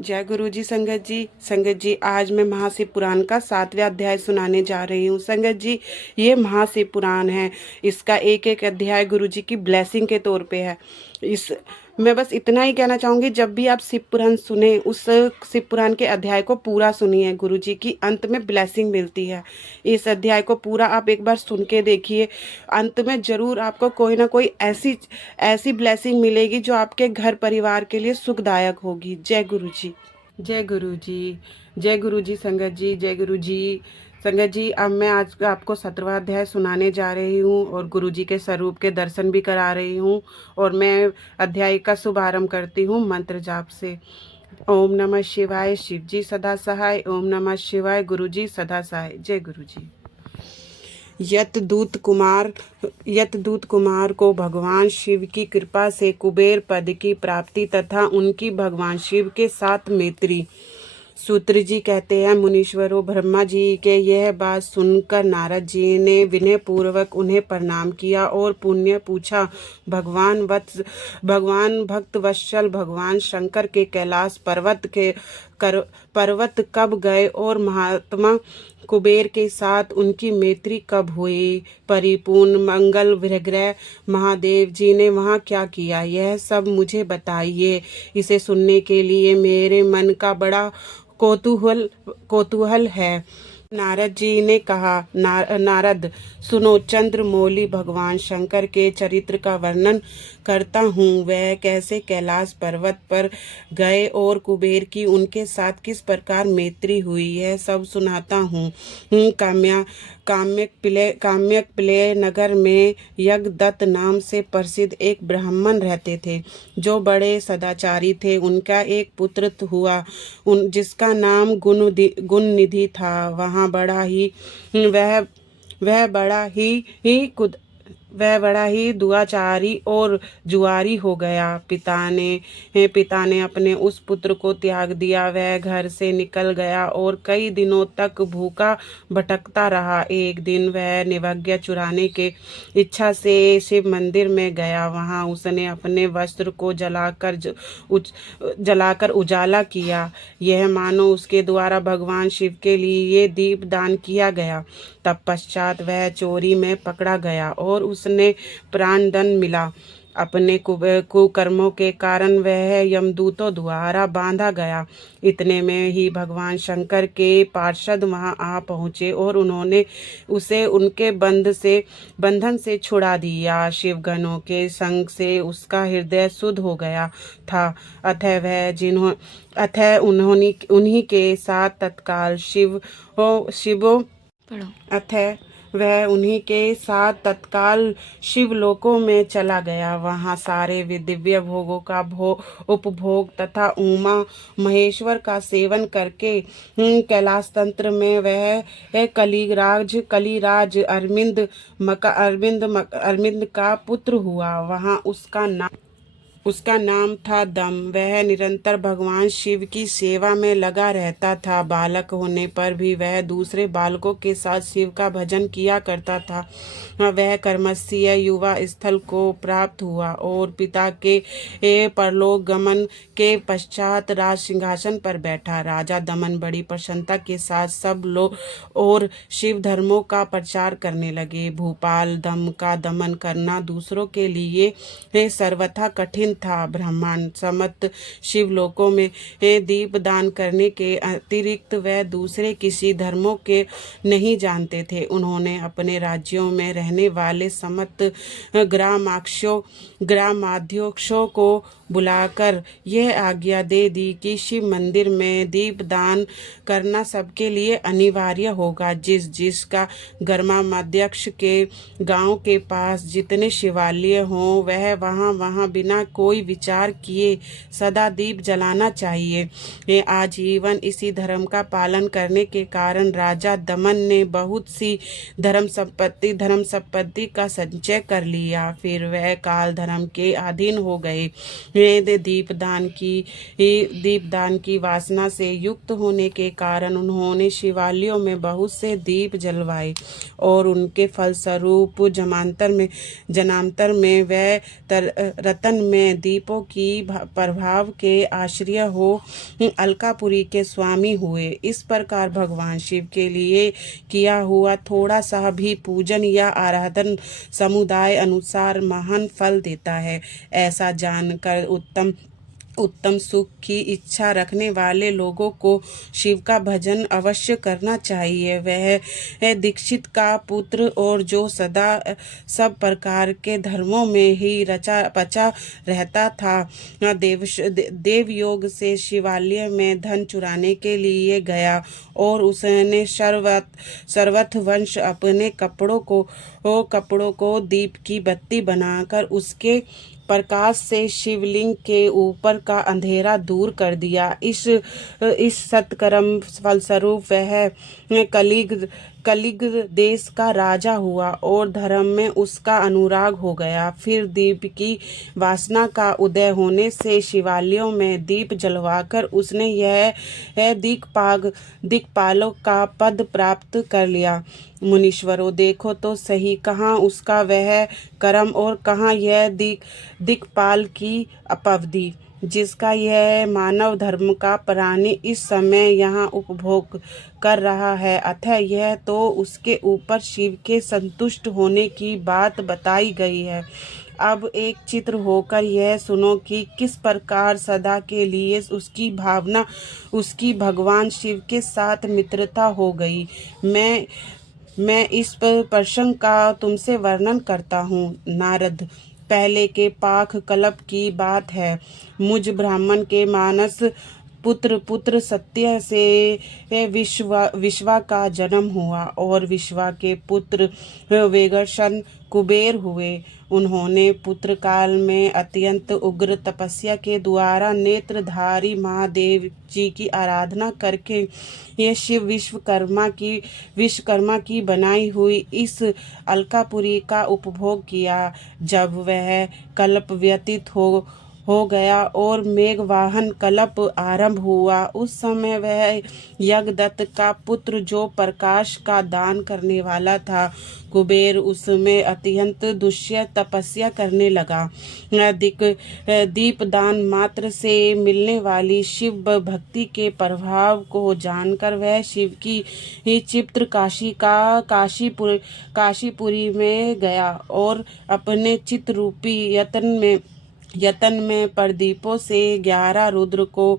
जय गुरु जी। संगत जी आज मैं महाशिव पुराण का 7वां अध्याय सुनाने जा रही हूँ। संगत जी, ये महाशिव पुराण है। इसका एक एक अध्याय गुरु जी की ब्लेसिंग के तौर पे है। इस मैं बस इतना ही कहना चाहूँगी, जब भी आप शिव पुराण सुने उस शिव पुराण के अध्याय को पूरा सुनिए। गुरु जी की अंत में ब्लेसिंग मिलती है। इस अध्याय को पूरा आप एक बार सुन के देखिए। अंत में ज़रूर आपको कोई ना कोई ऐसी ऐसी ब्लेसिंग मिलेगी जो आपके घर परिवार के लिए सुखदायक होगी। जय गुरु जी। जय गुरु जी। जय गुरु जी। संगत जी, जय गुरु जी। संगत जी, अब मैं आज आपको 17वां अध्याय सुनाने जा रही हूँ और गुरु जी के स्वरूप के दर्शन भी करा रही हूँ। और मैं अध्याय का शुभारंभ करती हूँ मंत्र जाप से। ओम नमः शिवाय। शिव जी सदा सहाय। ओम नमः शिवाय। गुरु जी सदा सहाय। जय गुरु जी। यत दूत कुमार को भगवान शिव की कृपा से कुबेर पद की प्राप्ति तथा उनकी भगवान शिव के साथ मैत्री। सूत्र जी कहते हैं, मुनीश्वरों, ब्रह्मा जी के यह बात सुनकर नारद जी ने विनय पूर्वक उन्हें प्रणाम किया और पुण्य पूछा। भगवान भक्त वत्सल भगवान शंकर के कैलाश पर्वत कब गए और महात्मा कुबेर के साथ उनकी मैत्री कब हुई? परिपूर्ण मंगल विग्रह महादेव जी ने वहाँ क्या किया, यह सब मुझे बताइए। इसे सुनने के लिए मेरे मन का बड़ा कौतूहल है। नारद जी ने कहा, नारद सुनो, चंद्रमौली भगवान शंकर के चरित्र का वर्णन करता हूँ। वह कैसे कैलाश पर्वत पर गए और कुबेर की उनके साथ किस प्रकार मैत्री हुई, यह सब सुनाता हूँ। काम्यक प्ले नगर में यज्ञदत्त नाम से प्रसिद्ध एक ब्राह्मण रहते थे, जो बड़े सदाचारी थे। उनका एक पुत्र हुआ जिसका नाम गुणनिधि था। वह बड़ा ही दुआचारी और जुआरी हो गया। पिता ने अपने उस पुत्र को त्याग दिया। वह घर से निकल गया और कई दिनों तक भूखा भटकता रहा। एक दिन वह निवज्ञ चुराने के इच्छा से शिव मंदिर में गया। वहां उसने अपने वस्त्र को जलाकर उजाला किया, यह मानो उसके द्वारा भगवान शिव के लिए दीप दान किया गया। तत्पश्चात वह चोरी में पकड़ा गया और उसने प्राणदंड मिला। अपने कुकर्मों के कारण वह यमदूतों द्वारा बांधा गया। इतने में ही भगवान शंकर के पार्षद वहां आ पहुंचे और उन्होंने उसे उनके बंधन से छुड़ा दिया। शिवगणों के संग से उसका हृदय शुद्ध हो गया था। अतः उन्हीं के साथ तत्काल शिवलोकों में चला गया। वहां सारे दिव्य भोगों का उपभोग तथा उमा महेश्वर का सेवन करके कैलाश तंत्र में वह कलिराज अरविंद का पुत्र हुआ। वहां उसका नाम था दम। वह निरंतर भगवान शिव की सेवा में लगा रहता था। बालक होने पर भी वह दूसरे बालकों के साथ शिव का भजन किया करता था। वह कर्मस्य युवा स्थल को प्राप्त हुआ और पिता के परलोक गमन के पश्चात राज सिंहासन पर बैठा। राजा दमन बड़ी प्रसन्नता के साथ सब लोग और शिव धर्मों का प्रचार करने लगे। भूपाल दम का दमन करना दूसरों के लिए सर्वथा कठिन था। ब्रह्मांड समस्त शिवलोकों में दीप दान करने के अतिरिक्त वह दूसरे किसी धर्मों के नहीं जानते थे। उन्होंने अपने राज्यों में रहने वाले समस्त ग्रामाध्यक्षों को बुलाकर यह आज्ञा दे दी कि शिव मंदिर में दीप दान करना सबके लिए अनिवार्य होगा। जिसका ग्रामाध्यक्ष के गांव के पास जितने शिवालय हों वह वहां बिना कोई विचार किए सदा दीप जलाना चाहिए। ये आजीवन इसी धर्म का पालन करने के कारण राजा दमन ने बहुत सी धर्म संपत्ति का संचय कर लिया। फिर वह काल धर्म के अधीन हो गए। दीपदान की वासना से युक्त होने के कारण उन्होंने शिवालयों में बहुत से दीप जलवाए और उनके फलस्वरूप जन्मांतर में वह रतन में में दीपों की प्रभाव के आश्रय हो अलकापुरी के स्वामी हुए। इस प्रकार भगवान शिव के लिए किया हुआ थोड़ा सा भी पूजन या आराधन समुदाय अनुसार महान फल देता है। ऐसा जानकर उत्तम सुख की इच्छा रखने वाले लोगों को शिव का भजन अवश्य करना चाहिए। वह दीक्षित का पुत्र और जो सदा सब प्रकार के धर्मों में ही रचा पचा रहता था, देवयोग से शिवालय में धन चुराने के लिए गया और उसने सर्वथ वंश अपने कपड़ों को दीप की बत्ती बनाकर उसके प्रकाश से शिवलिंग के ऊपर का अंधेरा दूर कर दिया। इस सत्कर्म फलस्वरूप वह कलिग देश का राजा हुआ और धर्म में उसका अनुराग हो गया। फिर दीप की वासना का उदय होने से शिवालयों में दीप जलवाकर उसने यह दिक्पालों का पद प्राप्त कर लिया। मुनीश्वरों, देखो तो सही, कहाँ उसका वह कर्म और कहाँ यह दिक्पाल की अपवधि जिसका यह मानव धर्म का प्राणी इस समय यहाँ उपभोग कर रहा है। अतः यह तो उसके ऊपर शिव के संतुष्ट होने की बात बताई गई है। अब एक चित्र होकर यह सुनो कि किस प्रकार सदा के लिए उसकी भगवान शिव के साथ मित्रता हो गई। मैं इस प्रसंग का तुमसे वर्णन करता हूँ। नारद, पहले के पाख कल्प की बात है। मुझ ब्राह्मण के मानस पुत्र सत्य से विश्वा का जन्म हुआ और विश्वा के पुत्र वेगर्शन कुबेर हुए। उन्होंने पुत्र काल में अत्यंत उग्र तपस्या के द्वारा नेत्रधारी महादेव जी की आराधना करके ये शिव विश्वकर्मा की बनाई हुई इस अलकापुरी का उपभोग किया। जब वह कल्प व्यतीत हो गया और मेघवाहन कल्प आरंभ हुआ, उस समय वह यज्ञदत्त का पुत्र जो प्रकाश का दान करने वाला था कुबेर उसमें अत्यंत दुष्य तपस्या करने लगा। दीपदान मात्र से मिलने वाली शिव भक्ति के प्रभाव को जानकर वह शिव की चित्र काशीपुरी में गया और अपने चित्त रूपी यतन में प्रदीपों से 11 रुद्र को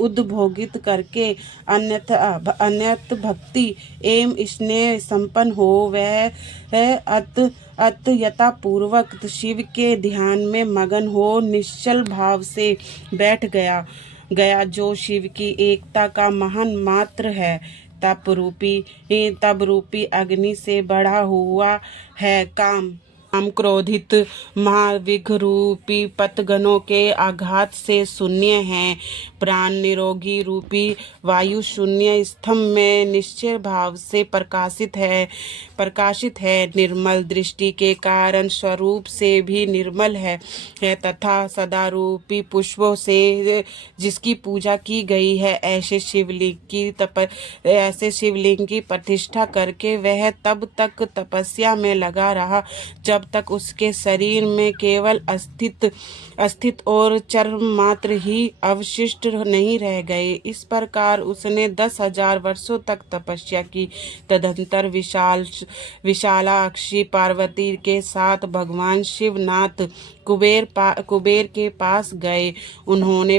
उद्भोगित करके अन्यत भक्ति एवं स्नेह संपन्न हो वह अत्यता पूर्वक शिव के ध्यान में मगन हो निश्चल भाव से बैठ गया जो शिव की एकता का महान मात्र है। तप रूपी अग्नि से बढ़ा हुआ है काम क्रोधित महाविघ्न रूपी पतगनों के आघात से शून्य है। प्राण निरोगी रूपी वायु शून्य स्तंभ में निश्चय भाव से प्रकाशित है। निर्मल दृष्टि के कारण स्वरूप से भी निर्मल है तथा सदा रूपी पुष्पों से जिसकी पूजा की गई है। ऐसे शिवलिंग की प्रतिष्ठा करके वह तब तक तपस्या में लगा रहा जब तक उसके शरीर में केवल अस्थित और चर्म मात्र ही अवशिष्ट नहीं रह गए। इस प्रकार उसने 10,000 वर्षों तक तपस्या की। तदंतर विशालाक्षी पार्वती के साथ भगवान शिवनाथ कुबेर के पास गए। उन्होंने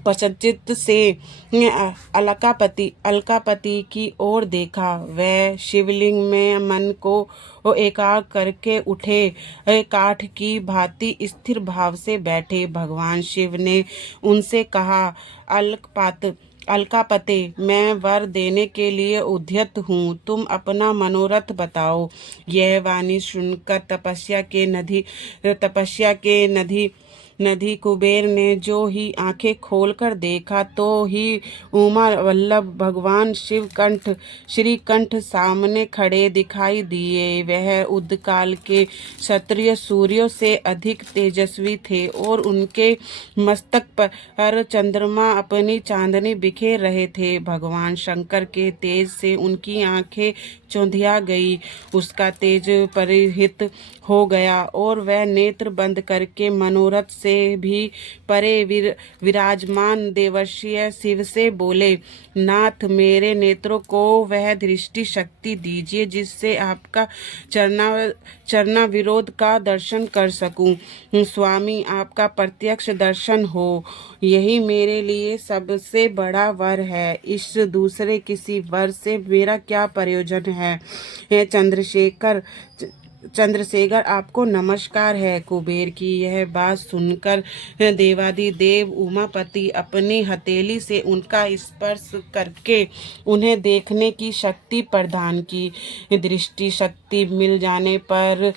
प्रसन्नचित्त से अलकापति की ओर देखा। वह शिवलिंग में मन को एकाग्र करके उठे काठ की भांति स्थिर भाव से बैठे। भगवान शिव ने उनसे कहा, अलकापते, मैं वर देने के लिए उद्यत हूँ, तुम अपना मनोरथ बताओ। यह वाणी सुनकर तपस्या के नदी कुबेर ने जो ही आंखें खोलकर देखा तो ही उमा वल्लभ भगवान श्रीकंठ सामने खड़े दिखाई दिए। वह उद्काल के क्षत्रिय सूर्यों से अधिक तेजस्वी थे और उनके मस्तक पर चंद्रमा अपनी चांदनी बिखेर रहे थे। भगवान शंकर के तेज से उनकी आंखें चौंधिया गई। उसका तेज परिहित हो गया और वह नेत्र बंद करके मनोरथ से भी परे विराजमान देवर्षि शिव से बोले, नाथ, मेरे नेत्रों को वह दृष्टि शक्ति दीजिए जिससे आपका चरना विरोध का दर्शन कर सकूं। स्वामी, आपका प्रत्यक्ष दर्शन हो, यही मेरे लिए सबसे बड़ा वर है। इस दूसरे किसी वर से मेरा क्या प्रयोजन है? चंद्रशेखर, आपको नमस्कार है। कुबेर की यह बात सुनकर देवादिदेव उमापति अपनी हथेली से उनका स्पर्श करके उन्हें देखने की शक्ति प्रदान की। दृष्टि शक्ति मिल जाने पर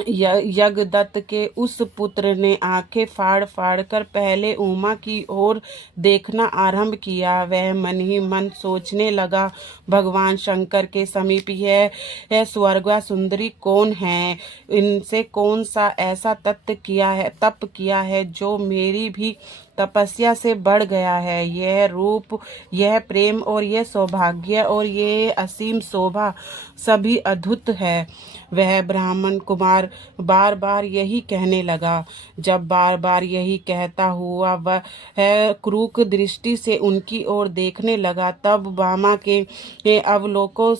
यज्ञदत्त के उस पुत्र ने आंखें फाड़ फाड़ कर पहले उमा की ओर देखना आरंभ किया। वह मन ही मन सोचने लगा, भगवान शंकर के समीप यह स्वर्गा सुंदरी कौन है? इनसे कौन सा ऐसा तप किया है जो मेरी भी तपस्या से बढ़ गया है। यह रूप, यह प्रेम और यह सौभाग्य और यह असीम शोभा सभी अद्भुत है। वह ब्राह्मण कुमार बार बार यही कहने लगा। जब बार बार यही कहता हुआ वह क्रूर दृष्टि से उनकी ओर देखने लगा, तब बामा के अवलोकों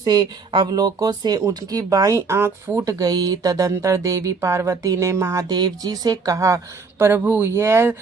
से उनकी बाईं आंख फूट गई। तदंतर देवी पार्वती ने महादेव जी से कहा, प्रभु, यह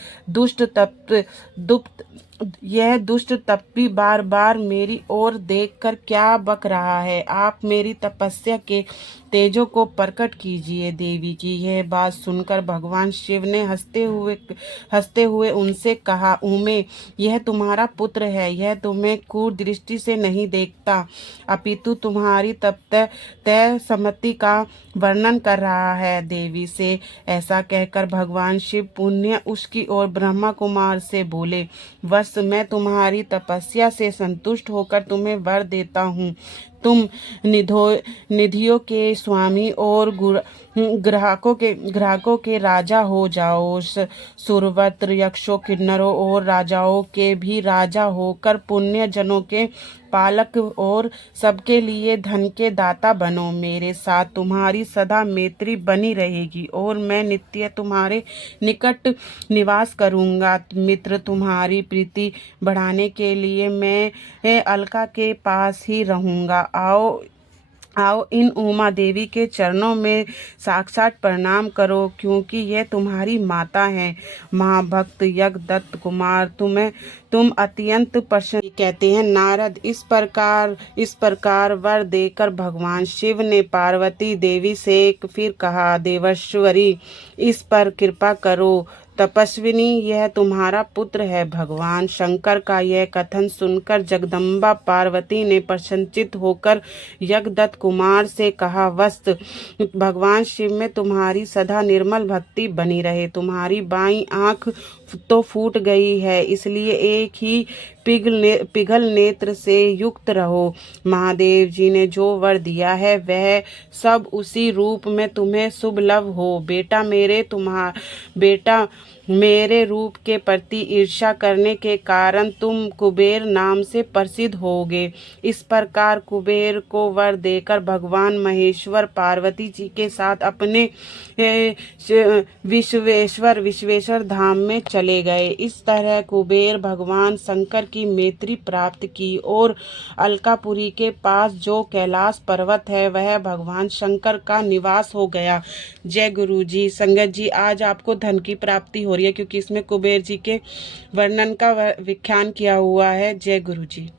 दुष्ट तप्पी बार बार मेरी ओर देखकर क्या बक रहा है? आप मेरी तपस्या के तेजों को प्रकट कीजिए। देवी की यह बात सुनकर भगवान शिव ने हंसते हुए उनसे कहा, उमे, यह तुम्हारा पुत्र है। यह तुम्हें क्रूर दृष्टि से नहीं देखता, अपितु तुम्हारी तय सम्मति का वर्णन कर रहा है। देवी से ऐसा कहकर भगवान शिव पुण्य उसकी ओर ब्रह्मा कुमार से बोले, वत्स, मैं तुम्हारी तपस्या से संतुष्ट होकर तुम्हें वर देता हूँ। तुम निधियों के स्वामी और ग्राहकों के राजा हो जाओ। सुरवत्र, यक्षों, किन्नरों और राजाओं के भी राजा होकर पुण्य जनों के पालक और सबके लिए धन के दाता बनो। मेरे साथ तुम्हारी सदा मैत्री बनी रहेगी और मैं नित्य तुम्हारे निकट निवास करूंगा। मित्र, तुम्हारी प्रीति बढ़ाने के लिए मैं अलका के पास ही रहूंगा। आओ इन उमा देवी के चरणों में साक्षात प्रणाम करो, क्योंकि यह तुम्हारी माता है। महाभक्त यज्ञदत्त कुमार, तुम अत्यंत प्रसन्न, कहते हैं नारद। इस प्रकार वर देकर भगवान शिव ने पार्वती देवी से फिर कहा, देवेश्वरी, इस पर कृपा करो। तपस्विनी, यह तुम्हारा पुत्र है। भगवान शंकर का यह कथन सुनकर जगदम्बा पार्वती ने प्रसन्नचित्त होकर यज्ञदत्त कुमार से कहा, वत्स, भगवान शिव में तुम्हारी सदा निर्मल भक्ति बनी रहे। तुम्हारी बाईं आंख तो फूट गई है, इसलिए एक ही पिघल नेत्र से युक्त रहो। महादेव जी ने जो वर दिया है वह सब उसी रूप में तुम्हें शुभ लाभ हो। बेटा, मेरे रूप के प्रति ईर्ष्या करने के कारण तुम कुबेर नाम से प्रसिद्ध होगे। इस प्रकार कुबेर को वर देकर भगवान महेश्वर पार्वती जी के साथ अपने विश्वेश्वर धाम में चले गए। इस तरह कुबेर भगवान शंकर की मैत्री प्राप्त की और अलकापुरी के पास जो कैलाश पर्वत है वह भगवान शंकर का निवास हो गया। जय गुरु जी। संगत जी, आज आपको धन की प्राप्ति हो रही है, क्योंकि इसमें कुबेर जी के वर्णन का व्याख्यान किया हुआ है। जय गुरु जी।